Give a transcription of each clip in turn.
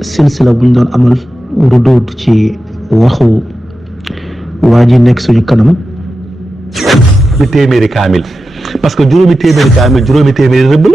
silsila buñ doon amal ruduud ci waxu waa ji nekk suñu kanam bi téeméeri kaamil parce que juróomi téeméeri kaamil juróomi téeméeri rëbb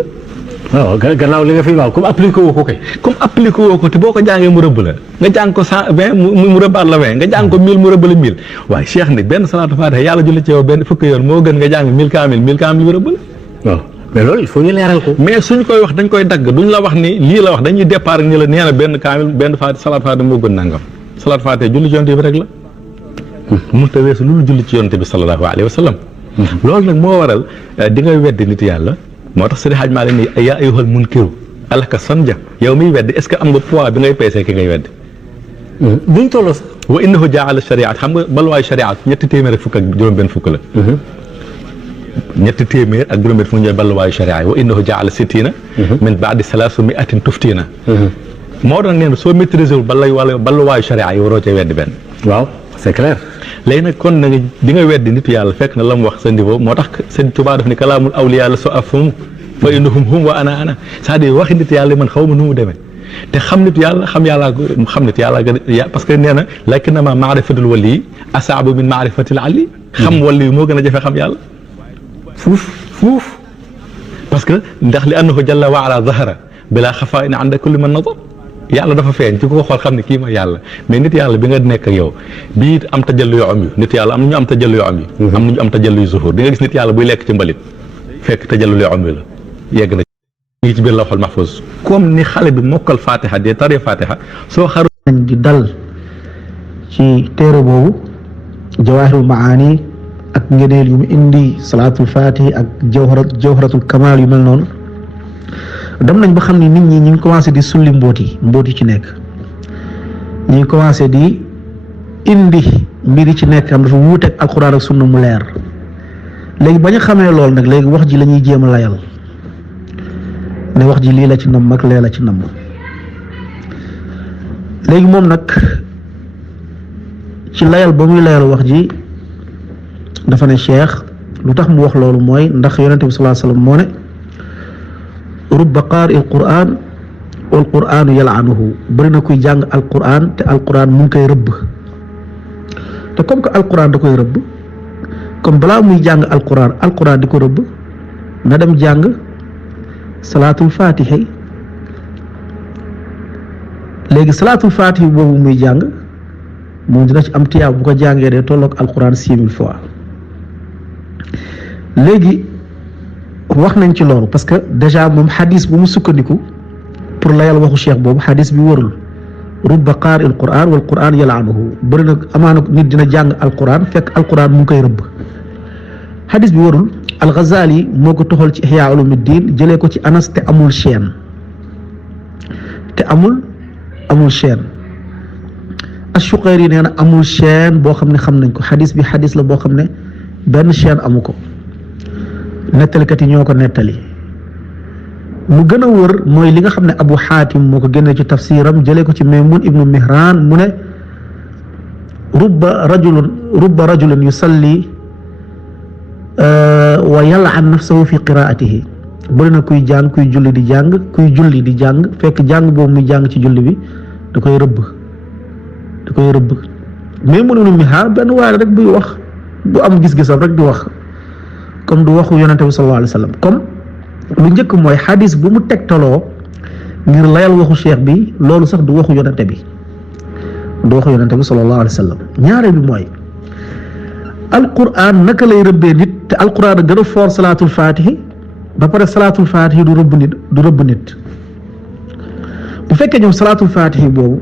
la waaw gannaaw li nga fi waaw comme appliqué woo ko kay comme appliqué woo ko te boo ko jàngee mu rëbb la nga jàng ko 120 mu rëbbaat la 20 nga jàng ko 1000 mu rëbb la 1000 waaye cheikh ni benn salaatu faatiha yàlla julli ci yow benn fukki yoon moo gën nga jàng 1000 kaamil mu rëbb la waaw mais loolu il faut ñu leeral ko mais suñ koy wax dañ koy dagg duñ la wax ni lii la wax dañuy départ ni la nee na benn kaamil benn salaatu faatiha moo gën nangam salaatu faatiha julli ci yonte bi rek la mënut a weesu lu julli ci yonte bi sallallahu alayhi wa sallam loolu nag moo waral di ngay weddi nit yàlla moo tax Seydi Hadj Malick ni yaa ayyuhal munkiru alaka sanja yow miy weddi est ce que am nga poids bi ngay peesee ki ngay weddi duñ tolloo sax wa innahu jaala shariat xam nga balwaay shariat ñetti téeméer ak fukk ak juróom-benn fukk la ñetti téeméer ak juróom-benn fukk ñooy balluwaayu sharia wa innahu jaala sittina min baadi salaasu miatin tuftina moo doon nee na soo maîtriser wul balluwaayu sharia yi waroo cee weddi benn waaw c'est clair léegi nag kon nag di nga weddi nitu yàlla fekk na la mu wax sa niveau moo tax sëñ Tuubaa daf ni kalaamul awliyaa la so afhum fa innahum hum wa ana c'est-à-dire waxi nit yàlla man xaw ma nu mu demee te xam nit yàlla xam nit yàlla parce que nee na lakinnama maarifatul wali asaabu min maarifatil ali xam wali moo gën a jafe xam yàlla fuuf parce que ndax li annahu jalla wa ala zahara bila xafaa in anda kulli man nazar yàlla dafa feeñ ci ko xool xam ne kii ma yàlla mais nit yàlla bi nga nekk ak yow bii am tajallu yoo am yu nit yàlla am na ñu am tajallu yoo am yi am nañu am tajallu yu zuhur di nga gis nit yàlla buy lekk ci mbalit fekk tajallu yoo am yi la yegg na ngi ci biir lawhul mahfuz comme ni xale bi mokkal fatiha de tari fatiha soo xaru nañ di dal ci téere boobu jawaahirul maani ak ngeneel yu mu indi salaatul fatihi ak jawharatul kamal yu mel noonu dem nañ ba xam ni nit ñi ñu ngi commencé di sulli mbóot yi ci nekk ñu ngi commencé di indi mbir yi ci nekk xam dafa wuuteeg alquran ak sunna mu leer léegi ba ñu xamee loolu nag léegi wax ji la ñuy jéem a layal ne wax ji lii la ci namm ak lee la ci namm léegi moom nag ci layal ba muy layal wax ji dafa ne cheikh lu tax mu wax loolu mooy ndax yonente bi sallallahu alayhi wasallam moo ne rubba qaari al quran wal quranu yalaanuhu bëri na kuy jàng alquran te alquran mu ngi koy rëbb te comme que alquran da koy rëbb comme balaa muy jàng alquran di ko rëbb na dem jàng salaatul fatihi léegi salaatul fatihi boobu muy jàng moom dina ci am tiyaab bu ko jàngee de tolloog alquran 6000 fois léegi wax nañ ci loolu parce que déjà moom xadis bu mu sukkandiku pour layal waxu cheikh boobu xadis bi warul rubba qaari al quran wal quran yalaanuhu bëri na amaana nit dina jàng alquran fekk alquran mu ngi koy rëbb xadis bi warul al-Ghazali moo ko toxal ci Ihya Ulumuddin jëlee ko ci Anas te amul chaîne Ash-Shuqayri nee na amul chaîne boo xam ne xam nañ ko xadis bi xadis la boo xam ne benn chaîne amu ko nettalikat yi ñoo ko nettali mu gën a wër mooy li nga xam ne Abu Xaatim moo ko génnee ci tafsiram jëlee ko ci Maymun ibnu Mihran mu ne rubba rajulin yusalli wa yal'an nafsahu fi qiraatihi bëri na kuy julli di jàng fekk jàng boobu muy jàng ci julli bi da koy rëbb Maymun ibnu Mihran benn waaye rek buy wax bu am gis-gisam rek di wax comme du waxu yonente bi sallallahu alayhi wa sallam comme lu njëkk mooy xadis bu mu tegtaloo ngir layal waxu cheikh bi loolu sax du waxu yonente bi sallallahu alayhi wa sallam ñaare bi mooy alquran naka lay rëbbee nit te alquran a gën a foor salaatul fatihi ba pare salaatul fatihi du rëbb nit bu fekkee ñoom salaatul fatihi boobu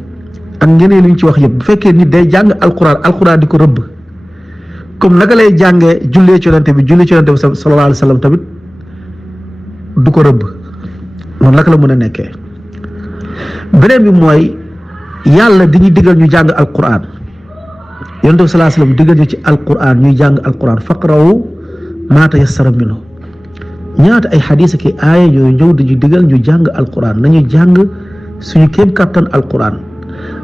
ak ngeneen li ñu ci wax yëpp bu fekkee nit day jàng alquran di ko rëbb comme naka lay jàngee jullee ci yonente bi sallallahu alayhi wa sallam tamit du ko rëbb noonu naka la mën a nekkee beneen bi mooy yàlla dañuy digal ñu jàng alquran yonente bi sallallahu alayhi wa sallam digal ñu ci alquran ñuy jàng alquran faqrawu maa tayassara minhu ñaata ay xadiis ak aaya yooyu ñëw dañuy digal ñu jàng alquran nañu jàng suñu kéem kattan alquran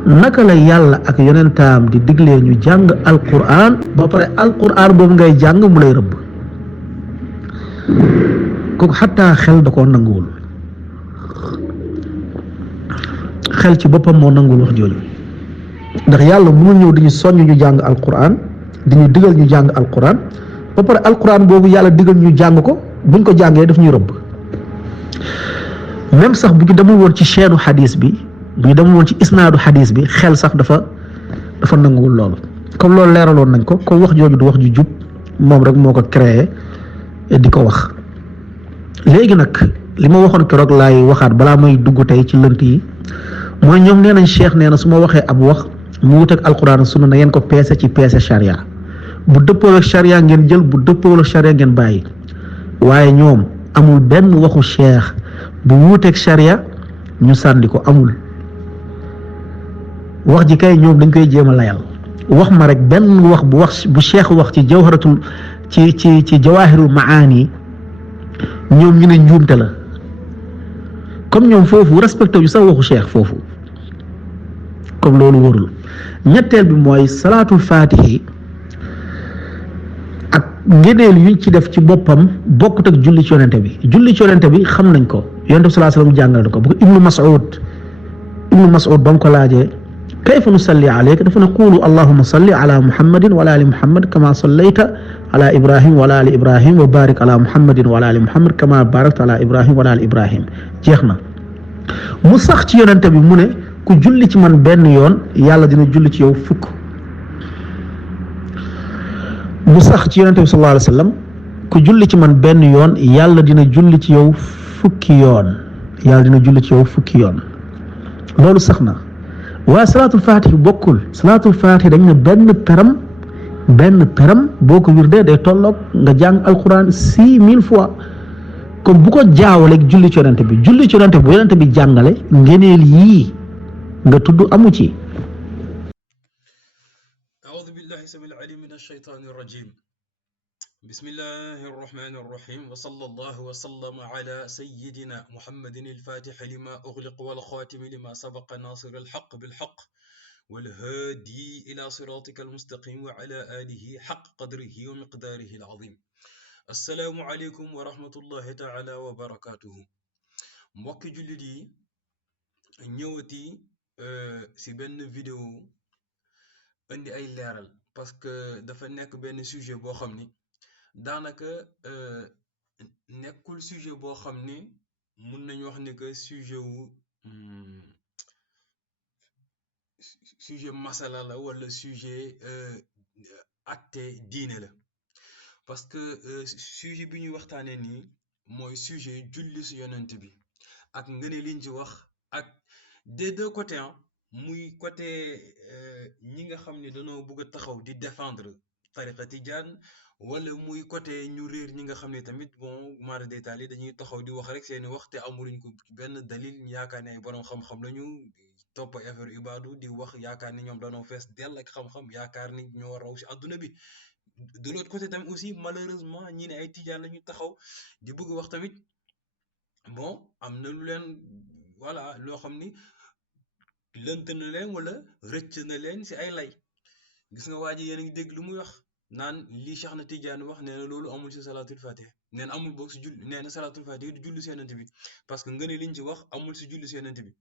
naka la yàlla ak yonentaam di diglee ñu jàng alquran ba pare alquran boobu ngay jàng mu lay rëbb kooku xataa xel da koo nanguwul xel ci boppam moo nangul wax jooju ndax yàlla mënul ñëw di ñu soññ ñu jàng alquran di ñu digal ñu jàng alquran ba pare alquran boobu yàlla digal ñu jàng ko buñ ko jàngee daf ñuy rëbb même sax bu ñu demul woon ci chaîne xadis bi bu ñu demul woon ci isnaadu xadis bi xel sax dafa nanguwul loolu comme loolu leeraloon nañ ko comme wax jooju du wax ju jub moom rek moo ko créé di ko wax léegi nag li ma waxoon keroog laay waxaat balaa may dugg tey ci lënt yi mooy ñoom nee nañ cheikh nee na su ma waxee ab wax mu wuteeg alquran sunna na ngeen ko peese ci peese charia bu dëppoo ak charia ngeen jël bu dëppoo ak charia ngeen bàyyi waaye ñoom amul benn waxu cheikh bu wuuteeg charia ñu sànni ko amul wax ji kay ñoom dañ koy jéem a layal wax ma rek benn wax bu cheikh wax ci jawharatul ci jawahirul maani ñoom ñu ne njuumte la comme ñoom foofu respecté yu sax waxu cheikh foofu comme loolu warul ñetteel bi mooy salaatul faatihi ak ngeneel yuñ ci def ci boppam bokkut ak julli ci yonente bi xam nañ ko yonente bi salaa sallam jàngal na ko bu ko ibnu mas'ud ba mu ko laajee kayfa nusalli alayka dafa ne qulu allahumma salli ala muhammadin wa ala ali muhammad kama sallayta ala ibrahim wa ala ali ibrahim wa barik ala muhammadin wa ala ali muhammad kama barakta ala ibrahim wa ala ali ibrahim jeex na mu sax ci yonente bi mu ne ku julli ci man benn yoon yàlla dina julli ci yow fukk mu sax ci yonente bi sallallahu alayhi wa sallam ku julli ci man benn yoon yàlla dina julli ci yow fukki yoon loolu sax na waaye salaatul faatihi bokkul salaatul faatihi dañ ne benn peram boo ko wirdee day tolloog nga jàng alquran 6000 fois comme bu ko jaawaleeg julli ci yonente bi bu yonente bi jàngale ngeneel yii nga tudd amu ci. أعوذ بالله السميع العليم من الشيطان الرجيم بسم الله الرحمن الرحيم وصلى الله وسلم على سيدنا محمد الفاتح لما أغلق والخاتم لما سبق ناصر الحق بالحق والهادي إلى صراطك المستقيم وعلى آله حق قدره ومقداره العظيم السلام عليكم ورحمة الله تعالى وبركاته mbokki jullit yi ñëwati ci benn vidéo indi ay leeral parce que dafa nekk benn sujet boo xam ni daanaka nekkul sujet boo xam ni mun nañu wax ni que sujet masala la wala sujet acte diine la parce que sujet bi ñuy waxtaanee nii mooy sujet julli ci yonent bi ak ngëne liñ ci wax ak des deux côtés muy côté ñi nga xam ne dañoo bëgg a taxaw di défendre tariqa tijaan wala muy côté ñu réer ñi nga xam ne tamit bon mara détail yi dañuy taxaw di wax rek seeni wax te amuluñ ko benn dalil ñu yaakaar ne ay borom xam-xam lañu topp affaire ibaadu di wax yaakaar ni ñoom dañoo fees dell ak xam-xam yaakaar ni ñoo raw ci àdduna bi de l'autre côté tamit aussi malheureusement ñi ne ay tijaan la ñu taxaw di bëgg wax tamit bon am na lu leen voilà loo xam ni lënt na leen wala rëcc na leen ci ay lay gis nga waa ji yéen a ngi dégg lu muy wax naan lii Cheikh na Tidiane wax nee na loolu amul ci salatul fatih nee na amul boog ci julli nee na salatul fatih du julli ci yonent bi parce que nga ne liñ ci wax amul ci julli ci yonent bi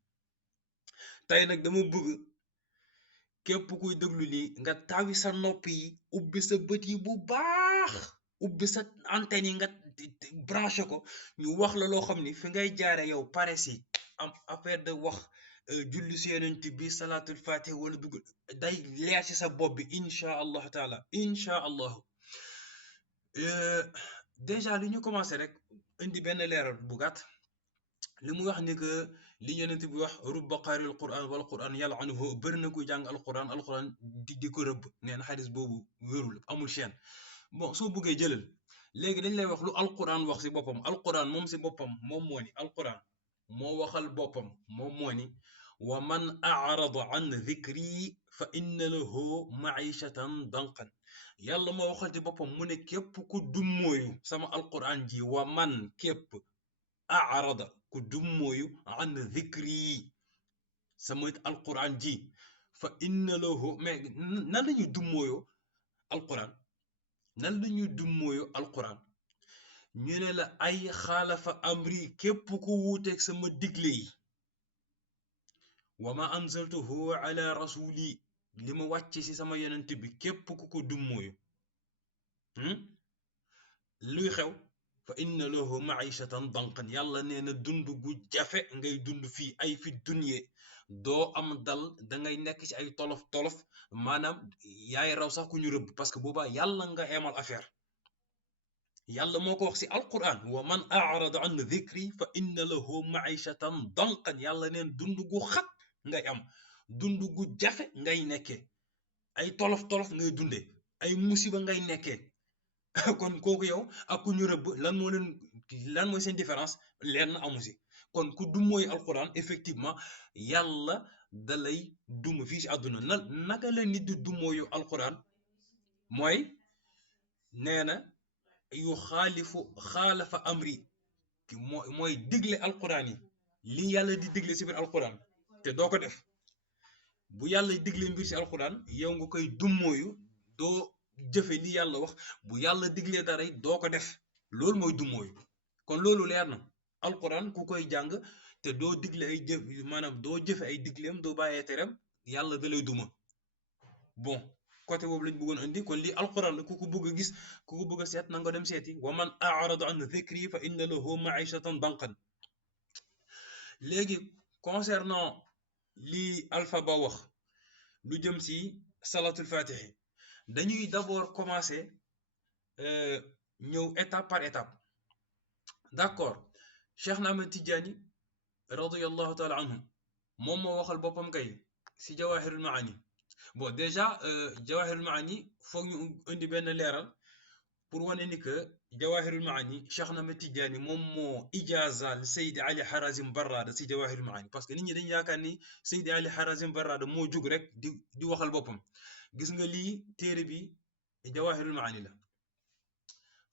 tey nag dama bëgg képp kuy déglu lii nga tawi sa nopp yi ubbi sa bët yi bu baax ubbi sa antenne yi nga branché ko ñu wax la loo xam ni fi ngay jaare yow pare si am affaire de wax julli si yonent bi salatul fatih wala dugg day leer ci sa bopp bi incha allahu taala incha allahu déjà li ñu commencé rek indi benn leeral bu gàtt li mu wax ni que li yonent bi wax rubba qaaril quran wal quran yal'anuhu bëri na kuy jàng alquran di ko rëbb nee na xadis boobu wérul amul chaîne bon soo bëggee jëlal léegi dañ lay wax lu alquran wax si boppam alquran moom si boppam moom moo ni alquran moo waxal boppam moom moo ni wa man a'rada an dhikri fa inna lahu ma'ishatan danqan yàlla moo waxal ci boppam mu ne képp ku dummóoyu sama alquran ji wa man képp a'rada ku dummóoyu an dhikri sama alquran ji fa inna lahu mais nan la ñuy dummóoyoo alquran nan la ñuy dummóoyoo alquran ñu ne la ay xaalafa amri képp ku wuuteeg sama digle yi wa ma anzaltuhu ala rasuli li ma wàcce ci sama yonent bi képp ku ko dummóoyu luy xew fa inna lahu maishatan danqan yàlla nee na dund gu jafe ngay dund fii ay fi dunye doo am dal dangay nekk ci ay tolof tolof maanaam yaay raw sax ku ñu rëbb parce que boobaa yàlla nga emal affaire yàlla moo ko wax ci alquran wa man arada an dhikri fa inna lahu maishatan danqan yàlla neen dund gu xat ngay am dund gu jafe ngay nekkee ay tolof tolof ngay dundee ay musiba ngay nekkee kon kooku yow ak ku ñu rëbb lan mooy seen différence lenn amu si kon ku dummóoy alquran effectivement yàlla dalay duma fii si àdduna naka la nit di dummóoyu alquran mooy nee na yu xaalafa amri mooy digle alquran yi li yàlla di digle si biir alquran te doo ko def bu yàlla digle mbir si alquran yow nga koy dummóoyu doo jëfe li yàlla wax bu yàlla diglee dara doo ko def loolu mooy dummóoyu kon loolu leer na alquran ku koy jàng te doo digle ay jëf maanaam doo jëfe ay digleem doo bàyyee tereem yàlla da lay duma bon côté boobu lañ bëggoon indi kon lii alquran la ku ko bëgg a gis ku ko bëgg a seet na nga dem seeti wa man arada an dhikri fa inna lahu maishatan danqan léegi concernant lii Alpha Ba wax lu jëm si salatul fatihi dañuy d'abord commencer ñëw étape par étape d'accord Cheikh Ahmed Tidiane radiyallahu taala anhu moom moo waxal boppam kay si jawahirul maani bon déjà jawahirul maani foog ñu indi benn leeral pour wane ni que jawahirul maani Cheikh Ahmed Tidiane moom moo ijaazal Seydi Ali Harazim Barrada si jawahirul maani parce que nit ñi dañu yaakaar ni Seydi Ali Harazim Barrada moo jug rek di waxal boppam gis nga lii téere bi jawahirul maani la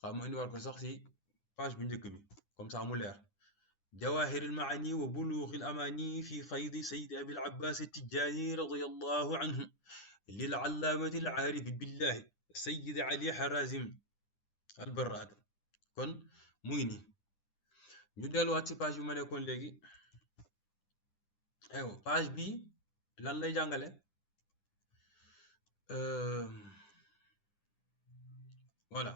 xam ma indi war ko sax si page bu njëkk bi comme ça mu leer jawahirul maani wa bulughil amani fi faydi Seydi Abil Abbas Tijani radiyallahu anhu lil allamati al arif billahi Seydi Ali Harazim al Barrada kon muy nii ñu delluwaat ci page bi ma nekkoon léegi aywa page bi lan lay jàngale voilà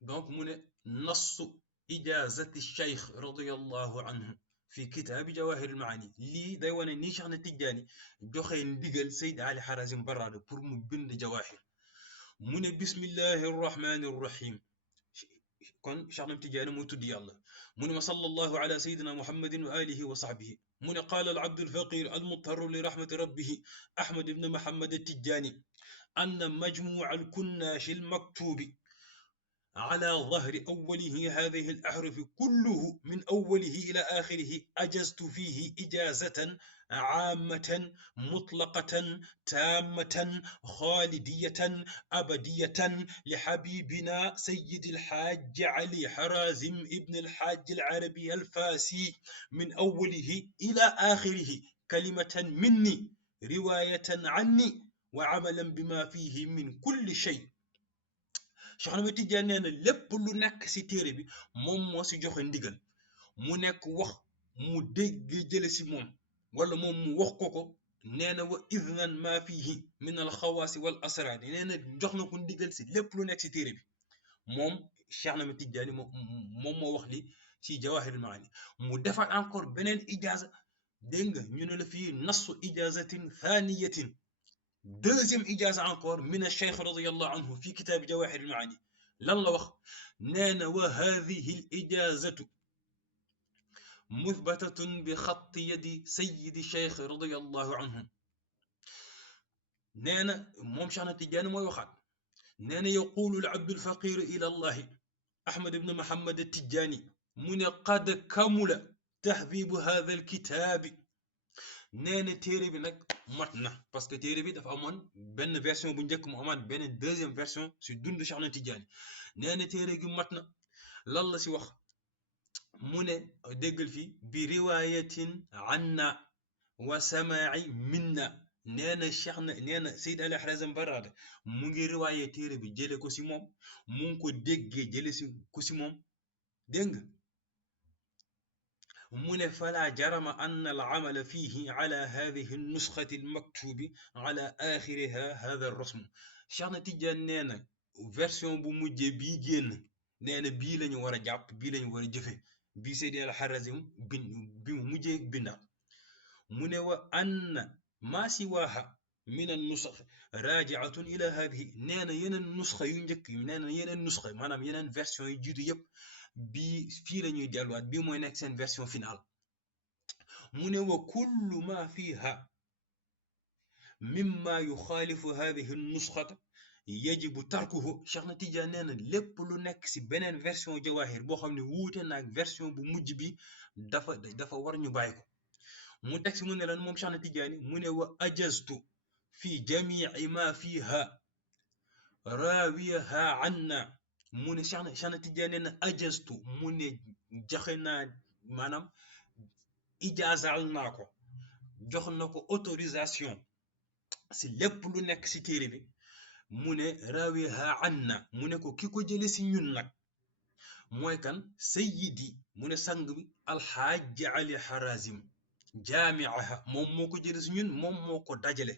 donc mu ne nassu ijazati cheikh radiyallahu anhu fi kitaabi jawahirul maani lii day wane nii Cheikh na Tijaani joxe ndigal Seydi Ali Harazim Barrada pour mu bind jawahir mu ne bismillahi rrahmani rrahim kon Cheikh na Tijaani mooy tudd yàlla mu ne wa sallallahu ala sayyidina muhammadin wa alihi wa sahbihi mu ne qaala al abdu al faqir al muttaru li rahmati rabbihi Ahmad ibn Muhammad Tijaani anna majmu'a al kunnash al maktubi على ظهر أوله هذه الأحرف كله من أوله إلى آخره أجزت فيه إجازة عامة مطلقة تامة خالدية أبدية لحبيبنا سيد الحاج علي حرازم ابن الحاج العربي الفاسي من أوله إلى آخره كلمة مني رواية عني وعملا بما فيه من كل شيء Cheikh Ahmed Tidiane nee na lépp lu nekk ci téere bi moom moo ci joxe ndigal mu nekk wax mu dégg jële ci moom wala moom mu wax ko nee na wa idnan ma fihi min al xawaasi wal asraar nee na jox na ko ndigal ci lépp lu nekk ci téere bi moom Cheikh Ahmed Tidiane moom moo wax li ci jawahirul maani mu defaat encore beneen ijaaza dégg nga ñu ne la fii nassu ijaazatin thaniyatin deuxième ijaza encore min al-cheikh radiyallahu anhu fi kitab jawahir al-maani lan la wax nee na wa hadhihi al-ijazatu muthbatatun bi khatt yadi sayyidi cheikh radiyallahu anhu nee na moom Cheikh na Tidiane mooy waxaat nee na yaqulu al-abdu al-faqir ila Allah Ahmad ibn Muhammad Tidiane mu ne qad kamula tahdhibu hadha al-kitab nee na téere bi nag mat na parce que téere bi dafa amoon benn version bu njëkk mu amaat benn deuxième version si dund Cheikh na Tidiane nee na téere gi mat na lan la si wax mu ne déggal fii bi riwayatin anna wa samaa'i minna nee na Cheikh na nee na Seydi Ali Harazim Barrada mu ngi riwaaye téere bi jële ko si moom mu ngi ko déggee jële si ko si moom dégg nga mu ne fala jarama anna al amala fihi ala hadihi al nusxati al maktubi ala axiriha hada al rasm Cheikh na Tidiane nee na version bu mujjee bii génn nee na bii lañu war a jàpp bii lañu war a jëfe bii Seydi al Harazim bi mu mujjee bindaat mu ne wa anna maa siwaaha min an nusx raajiatun ila hadihi nee na yeneen nusxa yu njëkk yi nee na yeneen nusxa maanaam yeneen version yu jiitu yëpp bii fii la ñuy delluwaat bii mooy nekk seen version finale mu ne wa kullu ma fiha mimma yuxaalifu hadihi nusxata yajibu tarkuhu Cheikh na Tidiane nee na lépp lu nekk si beneen version jawahir boo xam ne wuute na ak version bu mujj bi dafa war ñu bàyyi ko mu teg si mu ne lan moom Cheikh na Tidiane mu ne wa ajaztu fi jamii ma fiha raawiyaha anna mu ne Cheikh na Tidiane na ajaztu mu ne joxe naa maanaam ijaazal naa ko jox na ko autorisation si lépp lu nekk si téere bi mu ne raawiyaha anna mu ne ko ki ko jële si ñun nag mooy kan sayyidi mu ne sang bi alxaaji Ali Harazim jaamiaha moom moo ko jële si ñun moom moo ko dajale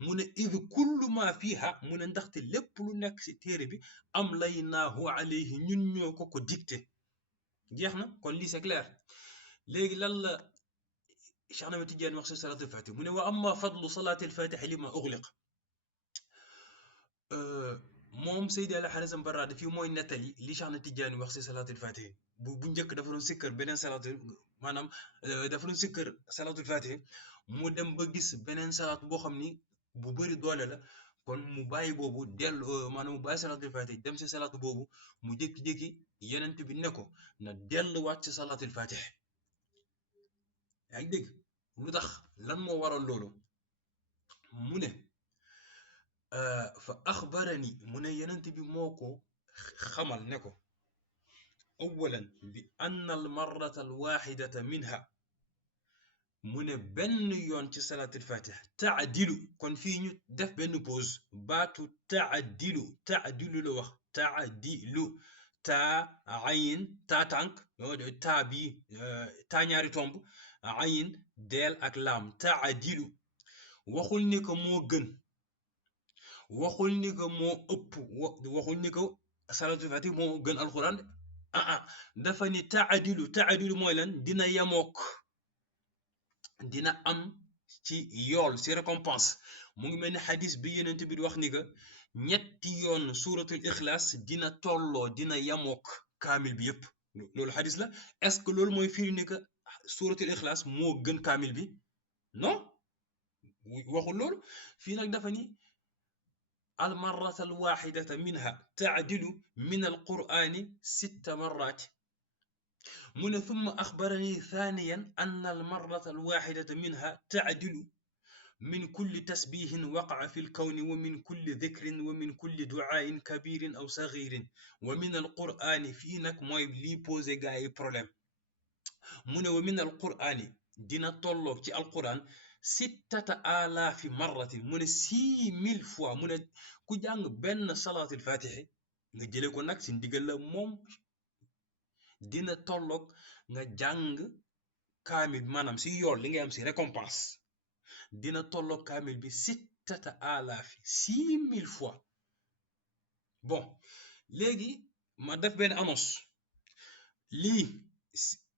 mu ne id kullu ma fiha mu ne ndaxte lépp lu nekk si téere bi am lay naahu alayhi ñun ñoo ko dicté jeex na kon lii c'est clair léegi lan la Cheikh Ahmed Tidiane wax si salaatul fatih mu ne wa amma fadlu salaatil fatih lima ughliq moom Seydi al Harazim Barrada fii mooy nettali li Cheikh Ahmed Tidiane wax si salaatul fatih bu njëkk dafa doon sikkër beneen salaatul maanaam dafa doon sikkër salaatul fatih mu dem ba gis beneen salaat boo xam ni bu bëri doole la kon mu bàyyi boobu dellu maanaam mu bàyyi salaatul fatih dem si salaatu boobu mu jékki-jékki yenent bi ne ko na delluwaat si salaatul fatih yaa ngi dégg lu tax lan moo waral loolu mu ne fa axbarani mu ne yenent bi moo ko xamal ne ko awalan bi anna al marrata al waxidata minha mu ne benn yoon ci salaatul fatih taadilu kon fii ñu def benn pause baatu taadilu la wax taadilu taa ayin taa tànk taa bi taa ñaari tomb ayin deel ak laam taadilu waxul ni ko moo gën waxul ni ko moo ëpp waxul ni ko salaatul fatih moo gën alquran dafa ni taadilu mooy lan dina yamook dina am ci yool ci récompense mu ngi mel ni xadis bi yenent bi di wax ni que ñetti yoon suuratul ixlaas dina tolloo dina yamook kaamil bi yépp loolu xadis la est-ce que loolu mooy firi ni que suuratul ixlaas moo gën kaamil bi non waxul loolu fii nag dafa ni al marrata al waxidata minha taadilu min al qur'ani 6 marrat mu ne thumma axbarani thaniyan anna al marrata al waxidata minha taadilu min kulli tasbihin waqaa fi lkawni wa min kulli dikrin wa min kulli duaain kabirin aw sagirin wa min al qur'ani fii nag mooy lii posé gaa yi problème mu ne wa min al qur'ani dina tolloog ci alquran 6000 marratin mu ne 6000 fois mu ne ku jàng benn salaatul fatixi nga jële ko nag si ndigal la moom dina tolloog nga jàng kaamil maanaam si yool li ngay am si récompense dina tolloog kaamil bi 6000 fois bon léegi ma def benn annonce lii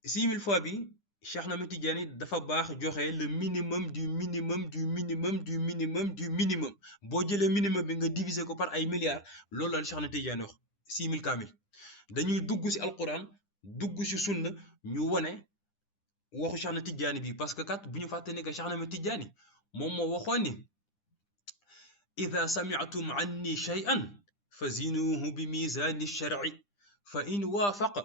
6000 fois bi Cheikh Ahmed Tidiane dafa baax joxe le minimum du minimum du minimum du minimum du minimum boo jëlee minimum bi nga diviser ko par ay milliards loolu la Cheikh Ahmed Tidiane wax 6000 kaamil dañuy dugg si alquran dugg si sunna ñu wone waxu Cheikh Ahmed Tidiane bi parce que kat bu ñu fàtte ne que Cheikh Ahmed Tidiane moom moo waxoon ni ida sami'tum anni shay'an fa zinuhu bi mizani shar'i fa in waafaqa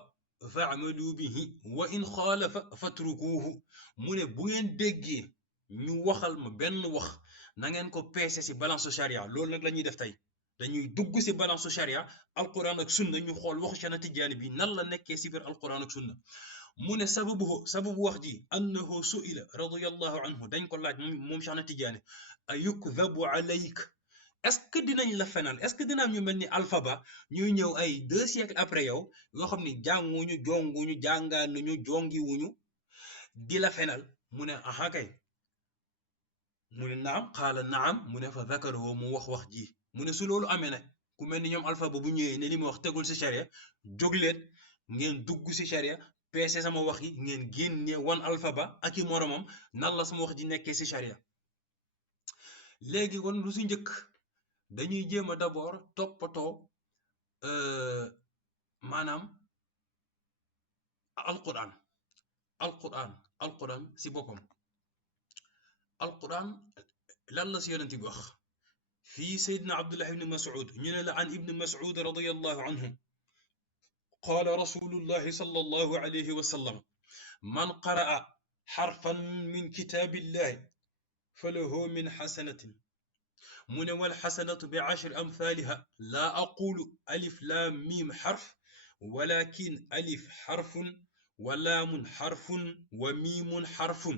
fa'malu bihi wa in xaalafa fatrukuhu mu ne bu ngeen déggee ñu waxal ma benn wax na ngeen ko peese si balance charia loolu nag la ñuy def tey dañuy dugg si balance charia alquran ak sunna ñu xool waxu Cheikh Ahmed Tidiane bi nan la nekkee si biir alquran ak sunna mu ne sababu wax ji annahu su'ila radiyallahu anhu dañ ko laaj moom Cheikh Ahmed Tidiane ayukdabu alayk est-ce que dinañ la fenal est-ce que dina am ñu mel ni alphaba ñuy ñëw ay 2 siècles après yow yoo xam ni jànguñu jonguñu jàngaanuñu jongiwuñu di la fenal mu ne aha kay mu ne naam xaala naam mu ne fa zakarahu mu wax ji mu ne su loolu amee nag ku mel ni ñoom Alpha Ba bu ñëwee ne li mu wax tegul si charia jóg leen ngeen dugg si charia peese sama wax yi ngeen génne wan Alpha Ba ak i moromam nan la sama wax ji nekkee si charia léegi kon lu si njëkk dañuy jéem a d'abord toppatoo maanaam alquran si boppam alquran lan la si yonent bi wax fii Seydina Abdullah ibn Mas'ud ñu ne la an ibn Mas'ud radiyallahu anhu qaala rasulullahi sallallahu alayhi wa sallam man qara'a xarfan min kitaabillahi falahu min xasanatin mu ne wal xasanatu bi ashri amthaliha laa aqulu alif laam miim xarf walakin alif xarfun wa laamun xarfun wa miimun xarfun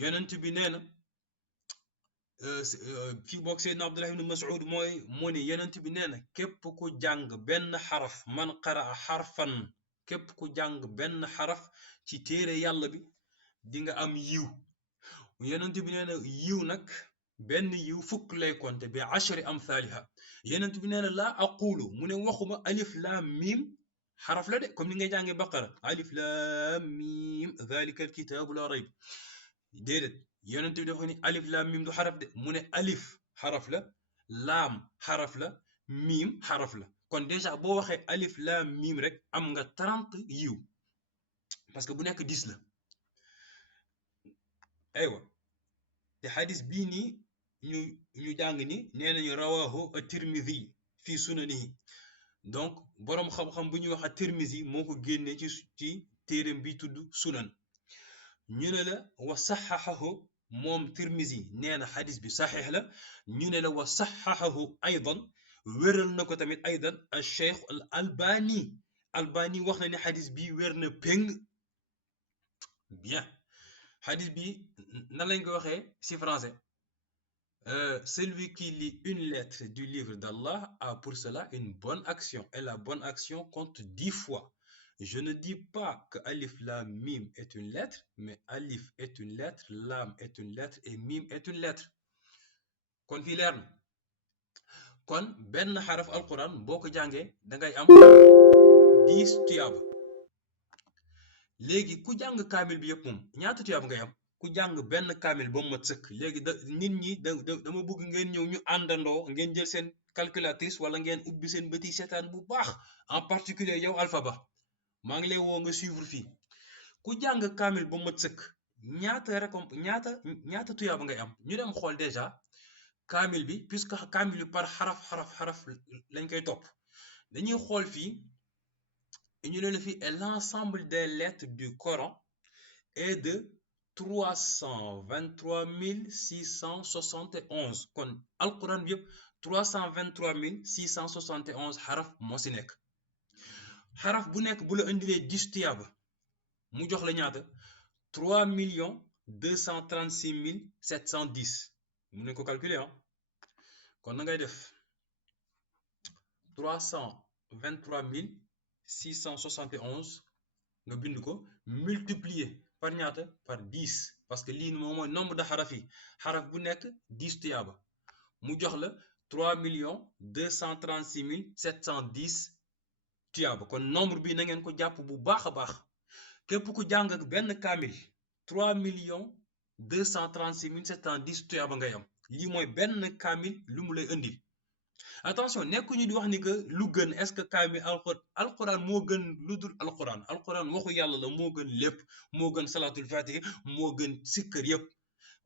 yonent bi nee na fii boog Seydina Abdullah ibn Mas'ud moo ne yonent bi nee na képp ku jàng benn xaraf man qaraa xarfan képp ku jàng benn xaraf ci téere yàlla bi di nga am yiw yonent bi nee na yiw nag benn yiw fukk lay konte bi ashri amthaliha yonent bi nee na laa aqulu mu ne waxuma alif laam miim xaraf la de comme ni ngay jàngee baqara alif laam miim dhalika alkitaabu la rayb déedéet yonent bi dafa ni alif laam miim du xaraf de mu ne alif xaraf la laam xaraf la miim xaraf la kon déjà boo waxee alif laam miim rek am nga 30 yiw parce que bu nekk 10 la aywa te xadis bii nii ñu jàng ni nee nañu rawahu at-Tirmidhi fii sunanihi donc boroom xam-xam bu ñuy wax at-Tirmidhi moo ko génnee ci téereem bi tudd sunan ñu ne la wa saxaxahu moom Tirmidhi nee na xadis bi saxiix la ñu ne la wa saxaxahu aydan wéral na ko tamit aydan al cheikh al albani wax na ni xadis bi wér na péng bien xadis bi nan lañ ko waxee ci français celui qui lit une lettre du livre d'Allah a pour cela une bonne action et la bonne action compte 10 fois. Je ne dis pas que alif lam mim est une lettre, mais alif est une lettre, lam est une lettre et mim est une lettre. kon fii leer na kon benn xaraf alquran boo ko jàngee da ngay am 10 tuyaaba léegi ku jàng kaamil bi yëpp moom ñaata tuyaaba ngay am ku jàng benn kaamil ba mu mat sëkk léegi nit ñi dama bëgg ngeen ñëw ñu àndandoo ngeen jël seen calculatrice wala ngeen ubbi seen bëti seetaan bu baax en particulier yow Alpha Ba maa ngi lay woo nga suivre fii ku jàng kaamil ba mu mat sëkk ñaata tuyaaba ngay am ñu dem xool déjà kaamil bi puisque kaamil bi par xaraf lañ koy topp dañuy xool fii ñu ne la fii et l'ensemble des lettres du Coran est de 323 671 kon alquran bi yëpp 323 671 xaraf moo si nekk xaraf bu nekk bu la indilee 10 tuyaaba mu jox la ñaata 3 236 710 mu ne ko calculer kon na ngay def 323 671 nga bind ko multiplier par ñaata par 10 parce que lii moom mooy nombre de xaraf yi xaraf bu nekk 10 tuyaaba mu jox la 3 236 710 tuyaaba kon nombre bi na ngeen ko jàpp bu baax a baax képp ku jàng ak benn kaamil 3 236 710 tuyaaba ngay am lii mooy benn kaamil lu mu lay indi attention nekkuñu di wax ni que lu gën est-ce que kaamil alquran moo gën lu dul alquran waxu yàlla la moo gën lépp moo gën salatul fatihi moo gën sikkër yëpp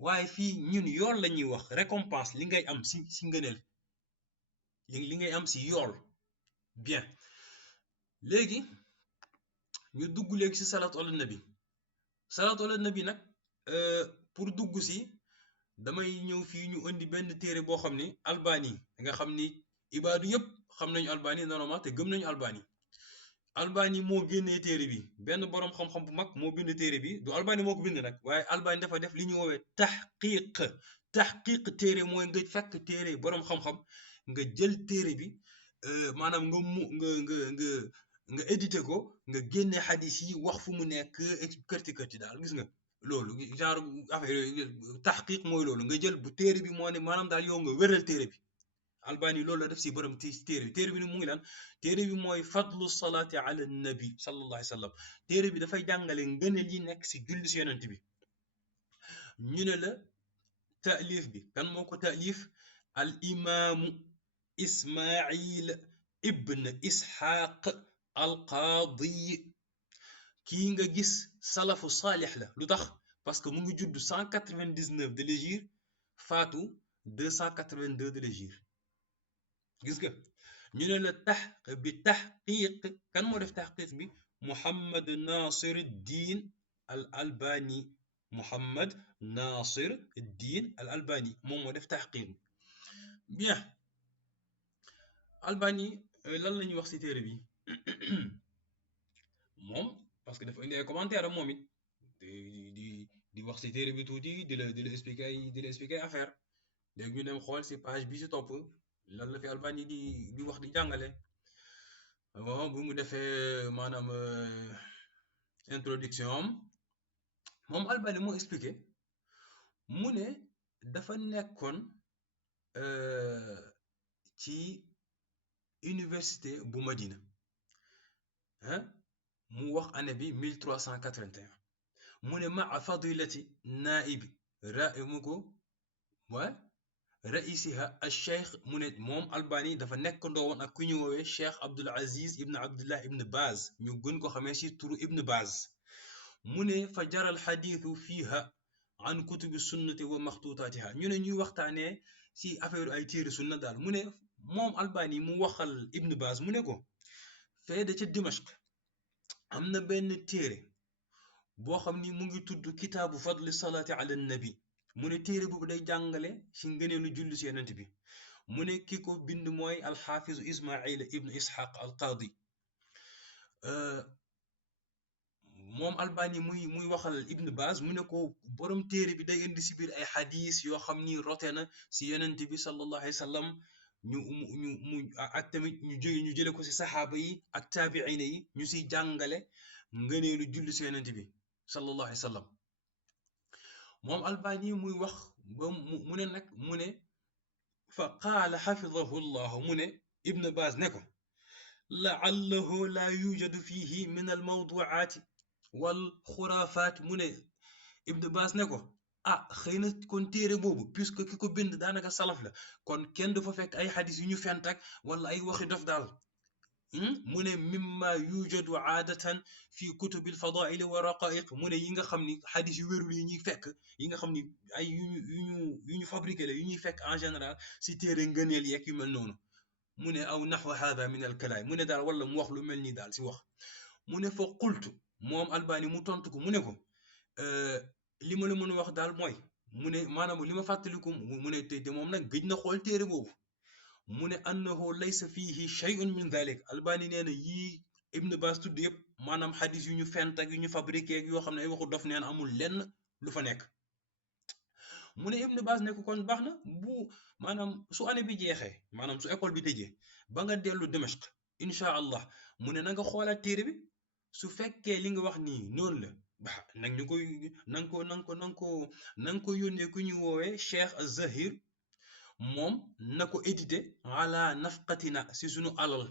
waaye fii ñun yool la ñuy wax récompense li ngay am si ngëneel li ngay am si yool bien léegi ñu dugg léegi si salatu ala nabi nag pour dugg si damay ñëw fii ñu indi benn téere boo xam ni albani nga xam ni ibaadu yëpp xam nañu albani normalement te gëm nañu albani moo génnee téere bi benn boroom xam-xam bu mag moo bind téere bi du albani moo ko bind nag waaye albani dafa def li ñu woowee taxqiq téere mooy nga fekk téere boroom xam-xam nga jël téere bi maanaam nga édité ko nga génne xadis yi wax fu mu nekk kërti daal gis nga loolu genre affaire yooyu taxqiq mooy loolu nga jël bu téere bi moo ne maanaam daal yow nga wéral téere bi Albani loolu la def si borom téere bi ni mu ngi lan téere bi mooy fadlu salaati ala nabi sallallahu alayhi wa sallam téere bi dafay jàngale ngëneel yi nekk si julli si yonent bi ñu ne la taalif bi kan moo ko taalif al imaamu Ismail ibn Ishaq al qaadi kii nga gis salafu saalix la lu tax parce que mu ngi judd 199 de l'hégire faatu 282 de l'hégire gis nga ñu ne la taxqiq kan moo def taxqiq bi Muhammad Nasir Din al Albani Muhammad Nasir Din al Albani moom moo def taxqiq bi bien Albani lan la ñuy wax ci téere bi moom parce que dafa indi ay commentaire am moom it di wax ci téere bi tuuti di la expliquer affaire léegi ñu dem xool ci page bi ci topp lan la fi Albani di wax di jàngale bon bu mu defee maanaam introduction am moom Albani moo expliqué mu ne dafa nekkoon ci université bu Madina mu wax année bi 1381 mu ne maa fadilati naib mu ko raisiha al cheikh mu ne moom Albani dafa nekk ndoowoon ak ku ñu woowee cheikh Abdul Aziz ibn Abdullah ibn Baz ñu gën ko xamee ci turu ibn Baz mu ne fa jaral xadiisu fiiha an kutubi sunnati wa maxtuutaatiha ñu ne ñuy waxtaanee ci affaire ay téere sunna daal mu ne moom Albani mu waxal ibn Baz mu ne ko fee da ca Dimashq am na benn téere boo xam ni mu ngi tudd kitaabu fadli salaati ala nabi mu ne téere boobu day jàngale ci ngëneelu julli ci yonent bi mu ne ki ko bind mooy alxaafizu Ismail ibn Ishaq al qaadi moom Albani muy waxal Ibn Baz mu ne ko borom téere bi day indi si biir ay xadis yoo xam ni rote na si yonent bi sallallahu alayhi wa sallam mu ak tamit ñu jële ko si saxaaba yi ak taabiina yi ñu siy jàngale ngëneelu julli si yonent bi sallallahu alayhi wa sallam moom Albani muy wax ba mu ne nag mu ne fa qaala xafidahu llah mu ne Ibn Baz ne ko laallahu laa yujadu fihi min almawduaati wal xuraafaat mu ne Ibn Baz ne ko xëy na kon téere boobu puisque ki ko bind daanaka salaf la kon kenn du fa fekk ay xadis yu ñu fent ak wala ay waxi dof daal mu ne mimma yujadu aadatan fi kutubil fadaili wa raqaiq mu ne yi nga xam ni xadis yu wérul yi ñuy fekk yi nga xam ni ay yu ñu fabriqué la yu ñuy fekk en général si téere ngëneel yeeg yu mel noonu mu ne aw naxwa hada min al kalaam mu ne daal wala mu wax lu mel nii daal si wax mu ne fa qultu moom Albani mu tontu ko mu ne ko li ma la mën a wax daal mooy mu ne maanaam li ma fàttaliku mu ne te moom nag gëj na xool téere boobu mu ne annahu laysa fihi shay'un min dhalik Albani nee na yii Ibn Baz tudd yëpp maanaam xadis yu ñu fent ak yu ñu fabriqué ak yoo xam ne ay waxu dof neen amul lenn lu fa nekk mu ne Ibn Baz ne ko kon baax na bu maanaam su année bi jeexee maanaam su école bi tëjee ba nga dellu Dimashq incha allah mu ne na nga xoolaat téere bi su fekkee li nga wax nii noonu la ba nag ñu koy na nga ko yónnee ku ñu woowee Cheikh Az-Zahir moom na ko édité ala nafqatina si sunu alal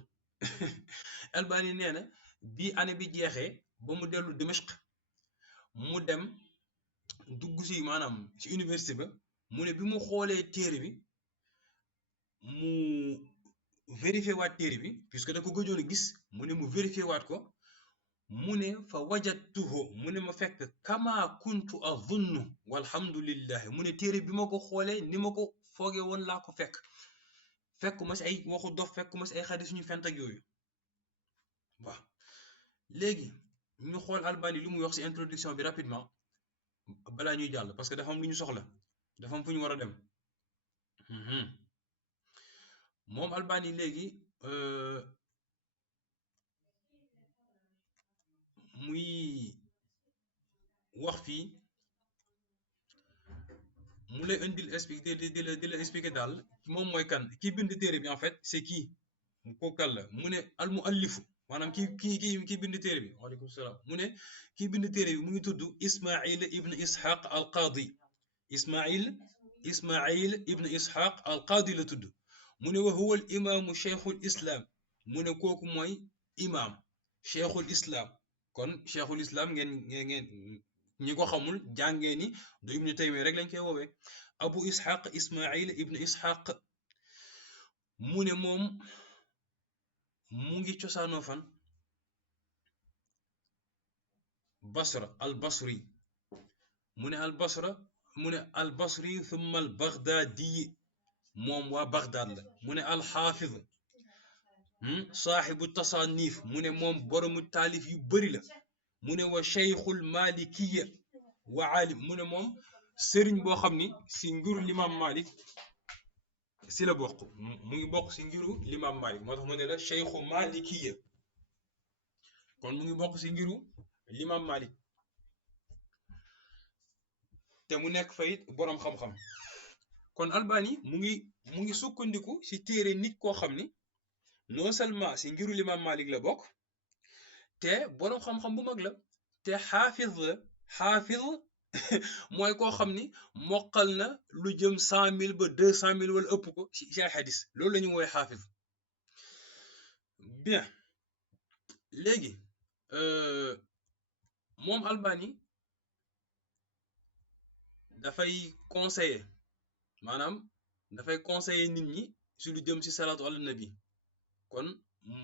Albani nee na bi année bi jeexee ba mu dellu Dimashq mu dem dugg si maanaam ci université ba mu ne bi mu xoolee téere bi mu vérifié waat téere bi puisque da ko gëjoon a gis mu ne mu vérifié waat ko mu ne fa wajadtuhu mu ne ma fekk kama kuntu azunnu walhamdulillah mu ne téere bi ma ko xoolee ni ma ko fooge woon laa ko fekk ma si ay waxu dof fekk ma si ay xadis ñu fent ak yooyu waaw léegi ñu xool Albani lu muy wax si introduction bi rapidement balaa ñuy jàll parce que dafa am lu ñu soxla dafa am fu ñu war a dem moom Albani léegi muy wax fii mu lay indil expliqué di la expliqué daal moom mooy kan ki bind téere bi en fait c'est qui ko kan la mu ne al muallifu maanaam kii bind téere bi waaleykum salaam mu ne kii bind téere bi mu ngi tudd Ismail ibn Ishaq al Qadi Ismail ibn Ishaq al Qadi la tudd mu ne wa huwa al imaamu cheikhul islam mu ne kooku mooy imaam cheikhul islam kon cheikhul islam ngeen ñi ko xamul jàngee ni du ibnu Taymiya rek lañ koy woowee Abu Ishaq Ismail ibn Ishaq mu ne moom mu ngi cosaanoo fan Basra al Basri mu ne al Basra mu ne al Basri thumma al Baghdadi moom waa Baghdad la mu ne al Xaafid saaxibu tasaanif mu ne moom boromu taalif yu bari la mu ne wa cheikhul malikiya wa alim mu ne moom sëriñ boo xam ni si ngiru limaam Malik si la bokk mu ngi bokk si ngiru limaam Malik moo tax mu ne la cheikhu malikiya kon mu ngi bokk si ngiru limaam Malik te mu nekk fayit boroom xam-xam kon Albani mu ngi sukkandiku si téere nit koo xam ni non seulement si ngiru limaam Malik la bokk te boroom xam-xam bu mag la te xaafiz la xaafiz mooy koo xam ni mokkal na lu jëm 100,000 ba 200,000 wala ëpp ko ci ay xadis loolu la ñu woowee xaafiz bien léegi moom Albani dafay conseiller maanaam dafay conseiller nit ñi si lu jëm si salaatu ala nabi kon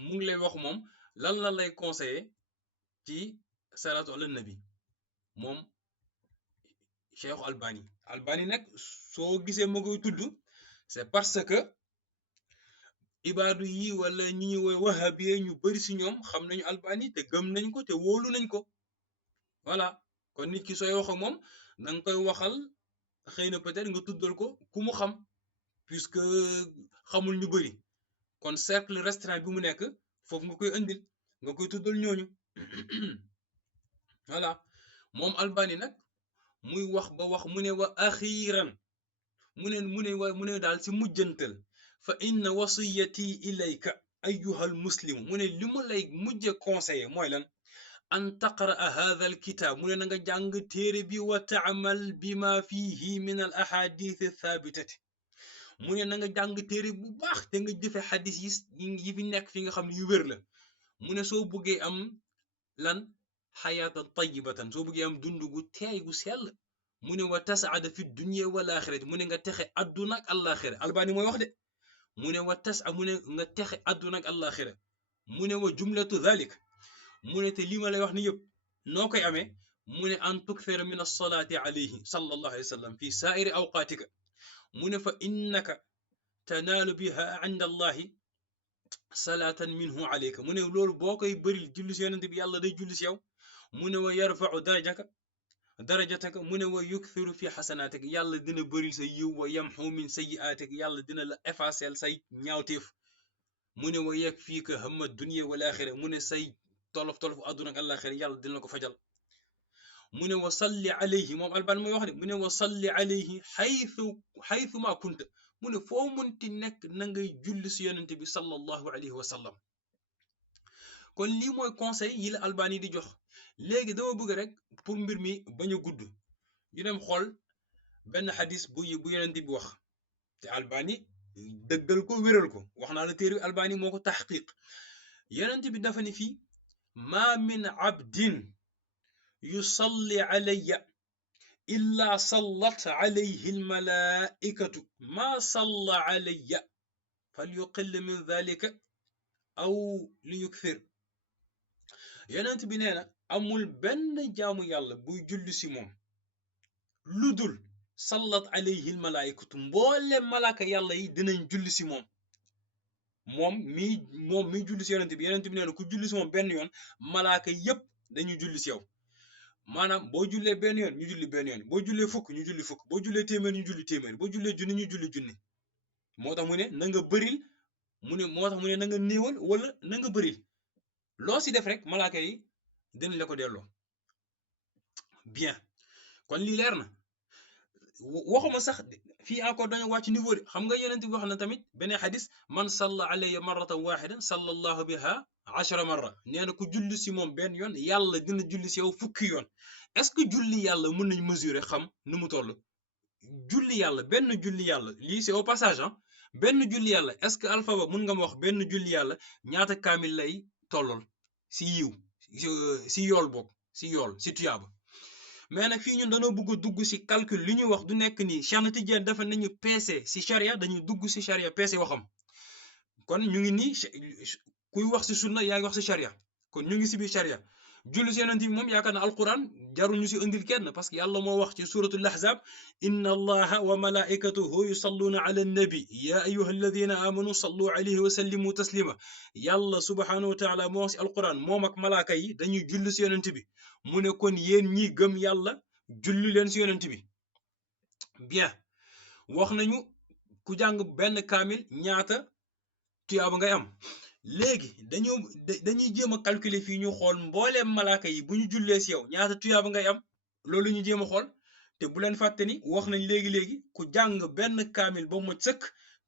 mu ngi lay wax moom lan la lay conseiller ci salaatu ala nabi moom Cheikh Albani nag soo gisee ma koy tudd c'est parce que ibaadu yi wala ñi ñu woy wahabiye ñu bari si ñoom xam nañu Albani te gëm nañ ko te wóolu nañ ko voilà kon nit ki sooy wax ak moom danga koy waxal xëy na peut-être nga tuddal ko ku mu xam puisque xamul ñu bari kon cercle restreint bi mu nekk foofu nga koy indil nga koy tuddal ñooñu voilà moom Albani nag muy wax ba wax mu ne wa axiiran mu ne daal ci mujjantal fa inna wasiyati ilayka ayyuhal muslimu mu ne li mu lay mujje conseiller mooy lan an taqraa hadha al kitab mu ne na nga jàng téere bi wa taamal bima fihi min al ahadith thabitati mu ne na nga jàng téere bu baax te nga jëfe xadis yi fi nekk fi nga xam ne yu wér la mu ne soo bëggee am lan xayaatan tayyibatan soo bëggee am dund gu teey gu sell mu ne wa tasaada fi dunya wal axirati mu ne nga texe adduna ak àllaaxira Albani mooy wax de mu ne wa mu ne nga texe adduna ak àllaaxira mu ne wa jumlatu dhalik mu ne te lii ma lay wax ni yëpp noo koy amee mu ne an tukthira min as-salaati alayhi sallallahu alayhi wa sallam fi saa'iri awqaatika mu ne fa innaka tanaalu biha inda allahi salaatan minhu alayka mu ne loolu boo koy bëril julli si yonent bi yàlla day julli si yow mu ne wa yarfau darajataka mu ne wa yukthiru fi xasanaatika yàlla dina bëril sa yiw wa yamxu min sayyi'aatika yàlla dina la effacer say ñaawteef mu ne wa yakfiika hamma dunya wal axira mu ne say tolof àdduna ak àllaaxira yàlla dina la ko fajal mu ne wa salli alayhi moom Albani mooy wax ne mu ne wa salli alayhi xaytu ma kunta mu ne foo munti nekk na ngay julli si yonent bi sallallahu alayhi wa sallam kon lii mooy conseil yi la Albani di jox léegi dama bëgg rek pour mbir mi bañ a gudd ñu dem xool benn xadis bu yonent bi wax te Albani dëggal ko wéral ko wax naa la téere Albani moo ko taxqiq yonent bi dafa ni fii ma min abdin yusalli alayya illa sallat alayhi almalaikatu ma salla alayya falyuqill min dhalika aw liyukthir yonent bi nee na amul benn jaamu yàlla buy julli si moom lu dul sallat alayhi almalaikatu mboole malaaka yàlla yi dinañ julli si moom mi julli si yonent bi nee na ku julli si moom benn yoon malaaka yépp dañuy julli si yow maanaam boo jullee benn yoon ñu julli benn yoon boo jullee fukk ñu julli fukk boo jullee téeméer ñu julli téeméer boo jullee junni ñu julli junni moo tax mu ne na nga bëril moo tax mu ne na nga néewal wala na nga bëril loo si def rek malaaka yi dinañ la ko delloo bien kon lii leer na waxuma sax fii encore dañu wàcc niveau de xam nga yonent bi wax na tamit beneen xadis man salla alayya marratan waxidan sallallahu biha 10 marra nee na ku julli si moom benn yoon yàlla dina julli si yow fukki yoon est-ce que julli yàlla mën nañ mesurer xam nu mu toll julli yàlla benn julli yàlla lii c'est au passage ah benn julli yàlla est-ce que alpha ba mën nga ma wax benn julli yàlla ñaata kaamil lay tollool si yiw si yool boog si yool si tuyaaba mais nag fii ñun dañoo bëgg a dugg si calcul li ñuy wax du nekk nii Cheikh Tidiane dafa nañu peese si charia dañuy dugg si charia peese waxam kon ñu ngi nii kuy wax si sunna yaa ngi wax si charia kon ñu ngi si biir charia julli si yonent bi moom yaakaar na alquran jarul ñu si indil kenn parce que yàlla moo wax ci suratul ahzab inna allaha wa malaikatahu yusalluna ala nabi ya ayuha alladina amanu sallu alayhi wa sallimu taslima yàlla subhanahu wa taala moo wax si alquran moom ak malaaka yi dañuy julli si yonent bi mu ne kon yéen ñi gëm yàlla julli leen si yonent bi bien wax nañu ku jàng benn kaamil ñaata tuyaaba ngay am léegi dañuy jéem a calculer fii ñu xool mbooleem malaaka yi bu ñu jullee si yow ñaata tuyaaba ngay am loolu ñu jéem a xool te bu leen fàtte ni wax nañ léegi ku jàng benn kaamil ba mu sëkk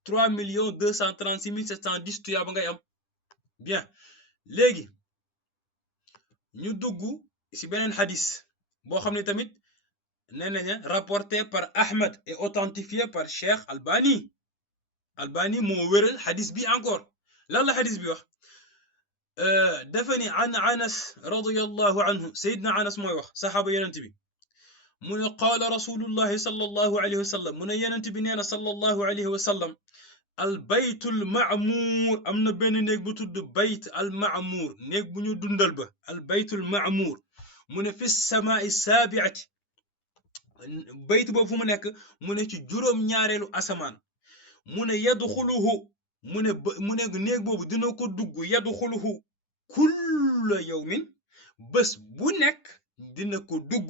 3 236 710 tuyaaba ngay am bien léegi ñu dugg si beneen xadis boo xam ne tamit nee nañ rapporté par Ahmed et authentifié par Cheikh Albani moo wéral xadis bi encore lan la xadis bi wax dafa ni an Anas radiyallahu anhu Seydina Anas mooy wax saxaaba yonent bi mu ne qaala rasulullahi sallallahu alayhi wa sallam mu ne yonent bi nee na sallallahu alayhi wa sallam al baytul ma'muur am na benn néeg bu tudd bayt al ma'muur néeg bu ñu dundal ba al baytul ma'muur mu ne fi samaai saabiati bayt boobu fu mu nekk mu ne ci juróom-ñaareelu asamaan mu ne yadxuluhu mu ne néeg boobu dina ko dugg yadxuluhu kulla yawmin bés bu nekk dina ko dugg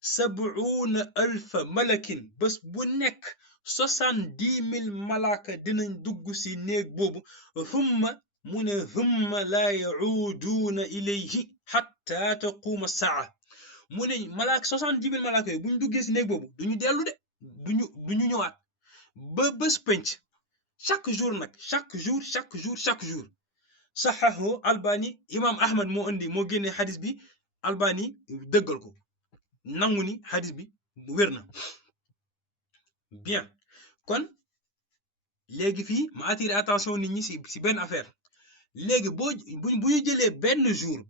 70,000 malakin bés bu nekk 70,000 malaaka dinañ dugg si néeg boobu thumma laa yacuuduuna ilayhi xatta taquuma saa mu ne malaaka 70,000 malaaka yooyu bu ñu duggee si néeg boobu duñu dellu de duñu ñëwaat ba bés penc chaque jour nag chaque jour saxahu Albani imam Ahmad moo génne xadis bi Albani dëggal ko nangu ni xadis bi wér na bien kon léegi fii ma attiré attention nit ñi si benn affaire léegi bu ñu jëlee benn jour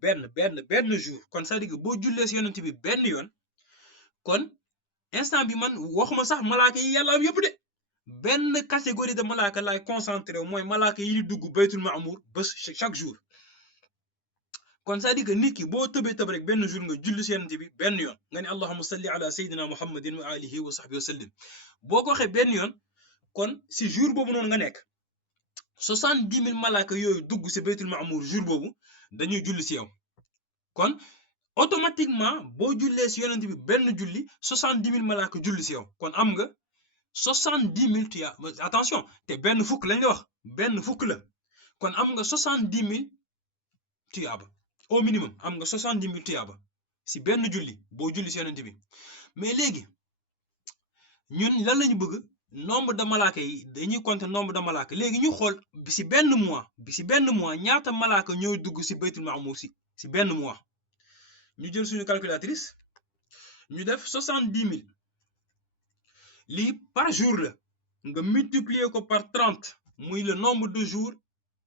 kon c'est-à-dire que boo jullee si yonent bi benn yoon kon instant bi man waxuma sax malaaka yi yàlla am yëpp de benn catégorie de malaaka laay concentré mooy malaaka yi di dugg baytul ma'mur ba chaque jour kon c'est-à-dire que nit ki boo tëbee tëb rek benn jour nga julli si yonent bi benn yoon nga ne allahumma salli ala sayyidina muhammadin wa alihi wa sahbihi wa sallim boo ko waxee benn yoon kon si jour boobu noonu nga nekk 70,000 malaaka yooyu dugg si baytul ma'mur jour boobu dañuy julli si yow kon automatiquement boo jullee si yonent bi benn julli 70,000 malaaka julli si yow kon am nga 70,000 tuyaaba attention te benn fukk lañ la wax benn fukk la kon am nga 70,000 tuyaaba au minimum am nga 70,000 tuyaaba si benn julli boo julli si yonent bi mais léegi ñun lan lañu bëgg nombre de malaaka yi dañuy compter nombre de malaaka léegi ñu xool bi si benn mois ñaata malaaka ñooy dugg si baytul ma'mur si benn mois ñu jël suñu calculatrice ñu def 70,000 lii par jour la nga multiplier ko par 30 muy le nombre de jours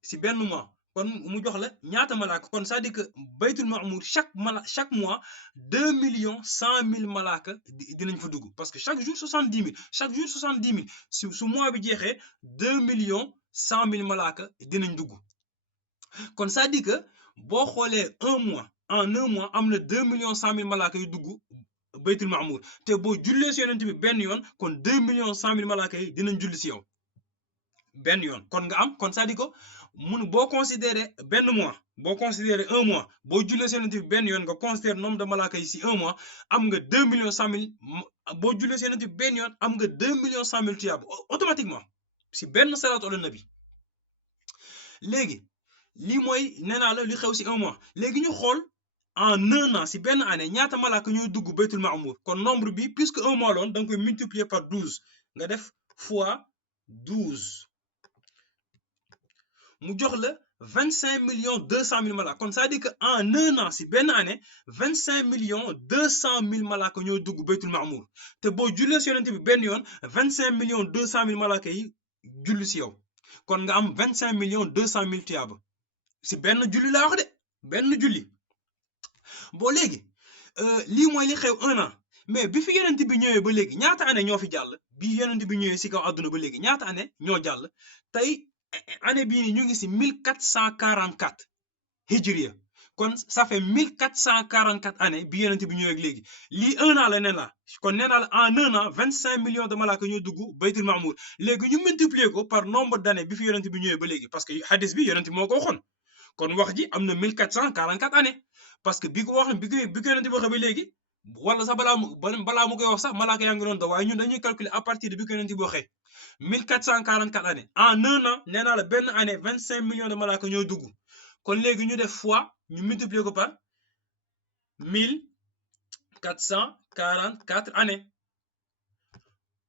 si benn mois kon mu jox la ñaata malaaka kon c'est-à-dire que baytul ma'mur chaque mois 2,100,000 malaaka dinañ fa dugg parce que chaque jour 70,000 su mois bi jeexee 2,100,000 malaaka dinañ dugg kon c'est-à-dire que boo xoolee en un mois am na 2,100,000 malaaka yu dugg baytul ma'mur te boo jullee si yonent bi benn yoon kon 2,100,000 malaaka yi dinañ julli si yow benn yoon kon nga am kon c'est-à-dire que boo considéré benn mois boo considéré un mois boo jullee si yonent bi benn yoon nga considéré nombre de malaaka yi si un mois am nga 2,100,000 boo jullee si yonent bi benn yoon am nga 2,100,000 tuyaaba automatiquement si benn salaatu ala nabi léegi lii mooy nee naa la li xew si un mois léegi ñu xool en un an si benn année ñaata malaaka ñooy dugg baytul ma'mur kon nombre bi puisque un mois loon da nga koy multiplier par 12 nga def fois 12 mu jox la 25 200 000 malaaka kon c'est-à-dire que en un an si benn année 25 200 000 malaaka ñoo dugg baytul maamour te boo jullee si yonent bi benn yoon 25 200 000 malaaka yi julli si yow kon nga am 25 200 000 tuyaaba si benn julli laa wax de benn julli boo léegi lii mooy li xew un an mais bi fi yonent bi ñëwee ba léegi ñaata année ñoo fi jàll bi yonent bi ñëwee si kaw àdduna ba léegi ñaata année ñoo jàll tey année bii nii ñu ngi si 1444 hijriya kon ça fait 1444 années bi yonent bi ñëwee ak léegi lii un an la nee naa kon nee naa la en un an 25 millions de malaaka ñoo dugg baytul maamour léegi ñu multiplier ko par nombre d'années bi fi yonent bi ñëwee ba léegi parce que hadis bi yonent bi moo ko waxoon kon wax ji am na 1444 années parce que bi ko wax bi ko yonent bi waxee ba léegi wala sax balaa mu koy wax sax malaaka yaa ngi doon daw waaye ñun dañuy calculer à partir de bi ko yonent bi waxee 1444 années en un an nee naa la benn année 25 millions de malaaka ñoo dugg kon léegi ñu def fois ñu multiplier ko par 1444 années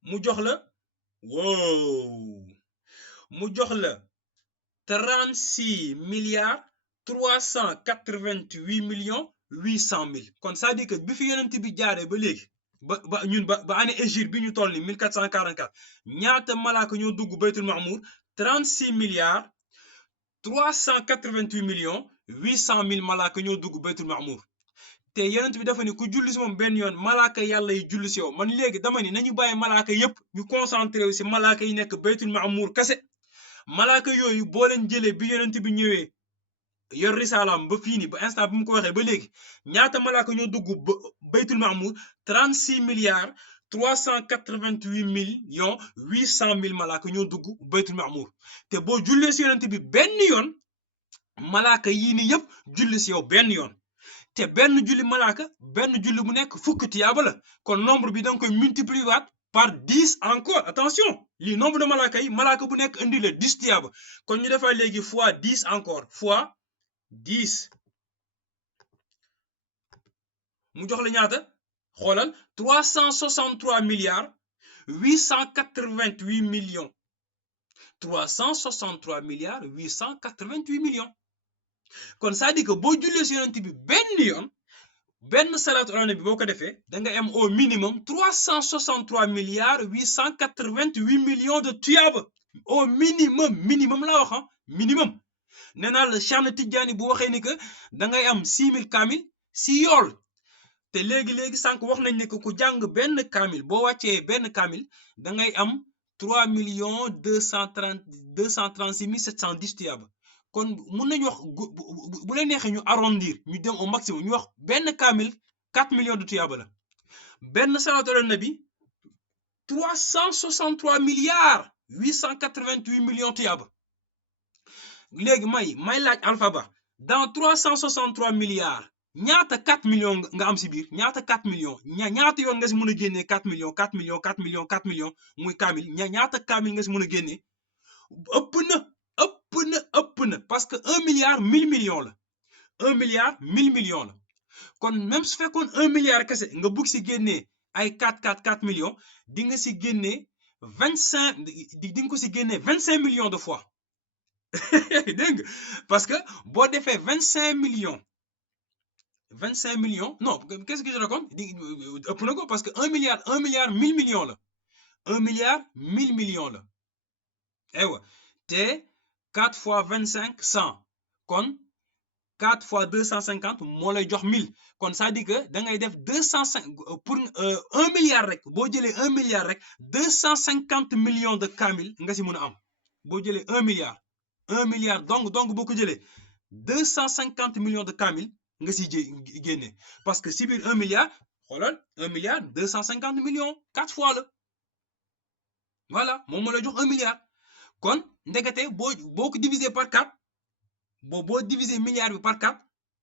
mu jox la wow mu jox la 36 milliards 388 millions 800 000 kon c'est-à-dire que bi fi yonent bi jaaree ba léegi ba ñun ba année hégire bi ñu toll ni 1444 ñaata malaaka ñoo dugg baytul maamour 36 milliards 388 millions 800 000 malaaka ñoo dugg baytul maamour te yonent bi dafa ni ku julli si moom benn yoon malaaka yàlla yi julli si yow man léegi dama ni nañu bàyyi malaaka yépp ñu concentré wu si malaaka yi nekk baytul maamour kase malaaka yooyu boo leen jëlee bi yonent bi ñëwee yor risalaam ba fii nii ba instant bi mu ko waxee ba léegi ñaata malaaka ñoo dugg baytul maamour 36 milliards 388 millions 800 000 malaaka ñoo dugg baytul maamour te boo jullee si yonent bi benn yoon malaaka yii nii yëpp julli si yow benn yoon te benn julli malaaka benn julli bu nekk fukk tiyaaba la kon nombre bi da nga koy multiplier waat par 10 encore attention lii nombre de malaaka yi malaaka bu nekk indi la 10 tiyaaba kon ñu defal léegi fois 10 encore fois 10 mu jox la ñaata xoolal 363 milliards 888 millions 363 milliards 888 millions kon c'est-à-dire que boo jullee si yonent bi benn yoon benn salaatu ala nabi boo ko defee da nga am au minimum 363 milliards 888 millions de tuyaaba au minimum laa wax minimum nee naa la Cheikh Tidiane bu waxee ni que da ngay am 6000 kaamil si yool te léegi sànq wax nañ ne que ku jàng benn kaamil boo wàccee benn kaamil da ngay am 3 236 710 tuyaaba kon mun nañu wax bu leen neexee ñu arrondir ñu dem au maximum ñu wax benn kaamil 4 millions de tuyaaba la benn salaatu ala nabi 363 milliards 888 millions tuyaaba léegi may laaj Alpha Ba dans 363 milliards ñaata 4 millions nga am si biir ñaata 4 millions ñaata yoon nga si mën a génnee 4 millions 4 millions 4 millions 4 millions muy kaamil ñaata kaamil nga si mën a génnee ëpp na parce que 1 milliard 1000 millions la 1 milliard 1000 millions la kon même su fekkoon 1 milliard kese nga bugg si génnee ay 4 millions di nga si génnee 25 di nga ko si génnee 25 millions de fois dégg nga parce que boo defee 25 millions non qu'est-ce que je raconte ëpp na ko parce que 1 milliard 1000 millions la 1 milliard 1000 millions la aywa te 4 fois 25 100 kon 4 fois 250 moo lay jox 1000 kon ça dit que da ngay def 205 pour 1 milliard rek boo jëlee 1 milliard rek 250 millions de kaamil nga si mën a am boo jëlee 1 milliard donc boo ko jëlee 250 millions de kaamil nga si génne parce que si biir 1 milliard xoolal 1 milliard 250 millions 4 fois la voilà moom moo lay jox 1 milliard kon ndekete boo ko diviser par 4 boo diviser milliard bi par 4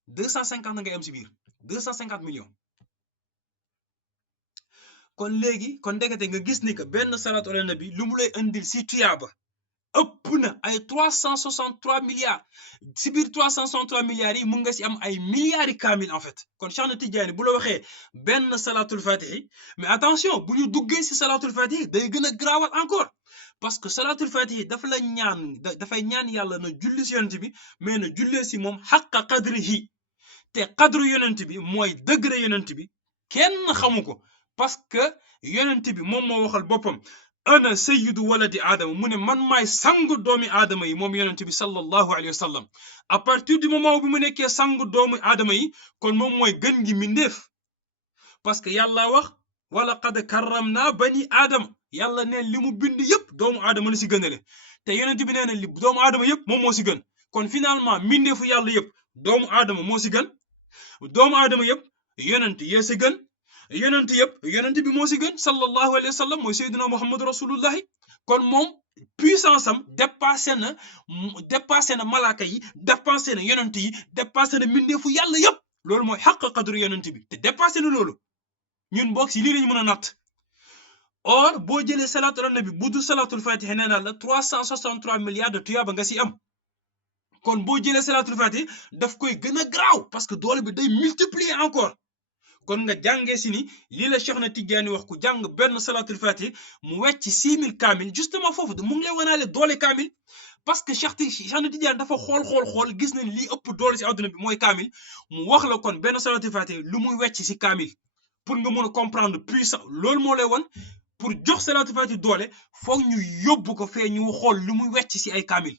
250 ngay am si biir 250 millions kon léegi kon ndekete nga gis ni que benn salaatu ala nabi lu mu lay indil si tuyaaba ëpp na ay 363 milliards si biir 363 milliards yi mun nga si am ay milliards yi kaamil en fait kon Cheikh Tidiane bu la waxee benn salaatul fatihi mais attention bu ñu duggee si salaatul fatihi day gën a graawaat encore parce que salatul fatihi dafa la ñaan dafay ñaan yàlla na julli si yonent bi mais na jullee si moom xaqa qadrihi te qadru yonent bi mooy degré yonent bi kenn xamu ko parce que yonent bi moom moo waxal boppam ana sayyidu waladi aadama mu ne man maay sangu doomi aadama yi moom yonent bi sallallahu alayhi wa sallam à partir du moment bi mu nekkee sangu doomi aadama yi kon moom mooy gën gi mindeef parce que yàlla wax wala qad karramna bani aadama yàlla ne li mu bind yëpp doomu aadama la si gënale te yonent bi nee na li doomu aadama yëpp moom moo si gën kon finalement mindeefu yàlla yëpp doomu aadama moo si gën doomu aadama yëpp yonent yee si gën yonent yëpp yonent bi moo si gën sallallahu alayhi wa sallam mooy sayyidina muhammadu rasulullahi kon moom puissance am dépassé na malaaka yi dépassé na yonent yi dépassé na mindeefu yàlla yëpp loolu mooy xaq qadru yonent bi te dépassé na loolu ñun bokk si lii lañu mën a natt or boo jëlee salaatu ala nabi bu du salaatul fatiha nee naa la 363 milliards de tuyaaba nga si am kon boo jëlee salaatul fatiha daf koy gën a garaaw parce que doole bi day multiplier encore kon nga jàngee si ni lii la Cheikh na Tidiane wax ku jàng benn salaatul fatiha mu wecc 6000 kaamil justement foofu mu ngi lay wanaale doole kaamil parce que Cheikh na Tidiane dafa xool gis na ni lii ëpp doole si àdduna bi mooy kaamil mu wax la kon benn salaatul fatiha lu muy wecc si kaamil pour nga mën a comprendre puissant loolu moo lay won pour jox salaatul fatiha doole foog ñu yóbbu ko fee ñu xool lu muy wecc si ay kaamil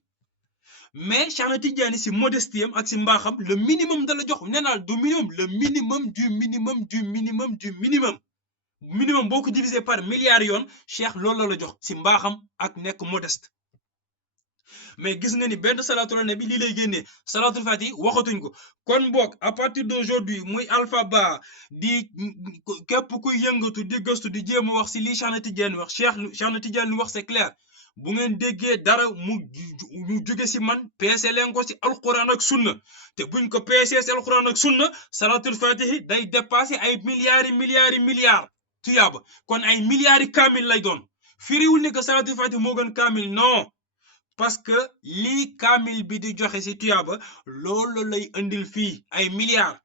mais Cheikh na Tidiane si modestie am ak si mbaaxam le minimum da la jox nee naa du minimum le minimum du minimum du minimum du minimum boo ko diviser par milliards yoon Cheikh loolu la jox si mbaaxam ak nekk modeste mais gis nga ni benn salaatul ala nabi lii lay génnee salaatul fatiha waxatuñ ko kon boog à partir d'aujourd'hui muy alpha ba di képp kuy yëngatu di gëstu di jéem a wax si lii Cheikh na Tidiane wax Cheikh na Tidiane lu wax c'est clair bu ngeen déggee dara mu jóge si man peese leen ko si alquran ak sunna te buñ ko peesee si alquran ak sunna salaatul fatiha day dépasser ay milliards tuyaaba kon ay milliards kaamil lay doon firiwul ni que salaatul fatiha moo gën kaamil non parce que lii kaamil bi di joxe si tuyaaba loolu lay indil fii ay milliards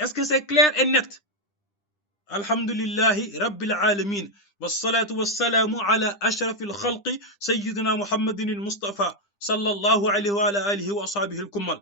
est-ce que c'est clair et net alhamdulillahi rabbil alamin wassalatu wassalamu ala ashrafil khalqi sayyidina muhammadin al mustafa sallallahu alayhi wa ala alihi wa ashabihi al kummal